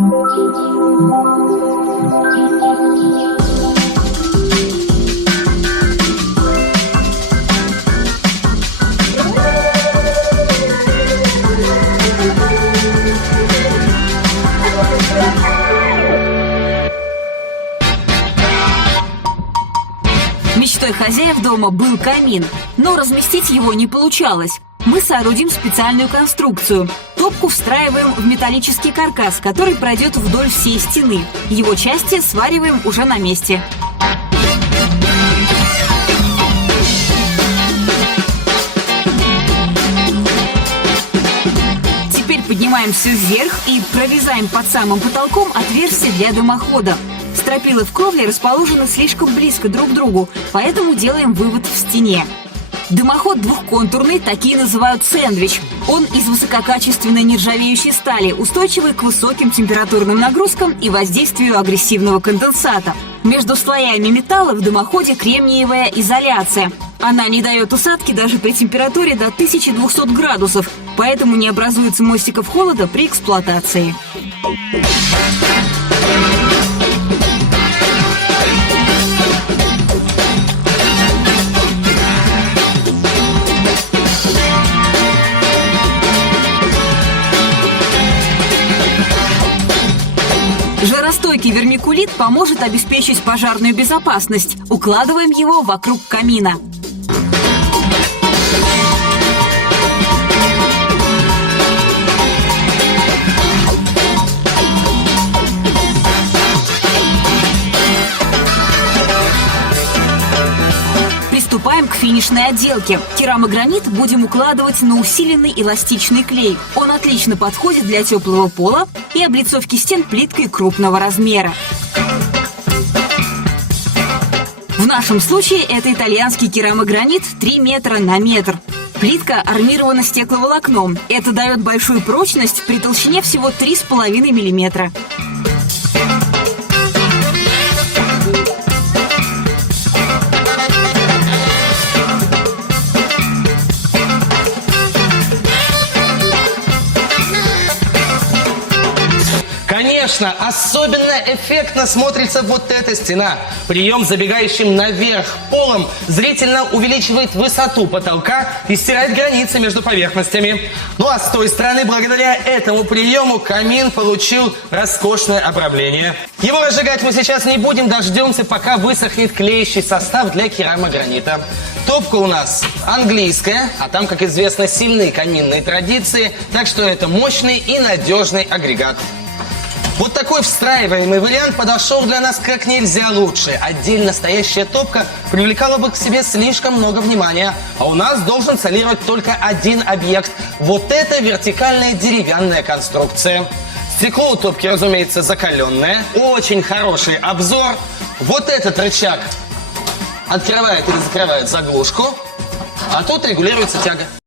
Мечтой хозяев дома был камин, но разместить его не получалось. Мы соорудим специальную конструкцию. Топку встраиваем в металлический каркас, который пройдет вдоль всей стены. Его части свариваем уже на месте. Теперь поднимаем все вверх и прорезаем под самым потолком отверстие для дымохода. Стропила в кровле расположены слишком близко друг к другу, поэтому делаем вывод в стене. Дымоход двухконтурный, такие называют сэндвич. Он из высококачественной нержавеющей стали, устойчивый к высоким температурным нагрузкам и воздействию агрессивного конденсата. Между слоями металла в дымоходе кремниевая изоляция. Она не дает усадки даже при температуре до 1200 градусов, поэтому не образуется мостиков холода при эксплуатации. Жаростойкий вермикулит поможет обеспечить пожарную безопасность. Укладываем его вокруг камина. Приступаем к финишной отделке. Керамогранит будем укладывать на усиленный эластичный клей. Он отлично подходит для теплого пола и облицовки стен плиткой крупного размера. В нашем случае это итальянский керамогранит 3 метра на метр. Плитка армирована стекловолокном. Это дает большую прочность при толщине всего 3,5 мм. Конечно, особенно эффектно смотрится вот эта стена. Прием забегающим наверх полом зрительно увеличивает высоту потолка и стирает границы между поверхностями. Ну а с той стороны, благодаря этому приему, камин получил роскошное обрамление. Его разжигать мы сейчас не будем, дождемся, пока высохнет клеящий состав для керамогранита. Топка у нас английская, а там, как известно, сильные каминные традиции, так что это мощный и надежный агрегат. Вот такой встраиваемый вариант подошел для нас как нельзя лучше. Отдельно стоящая топка привлекала бы к себе слишком много внимания. А у нас должен солировать только один объект. Вот это вертикальная деревянная конструкция. Стекло у топки, разумеется, закаленное. Очень хороший обзор. Вот этот рычаг открывает или закрывает заглушку. А тут регулируется тяга.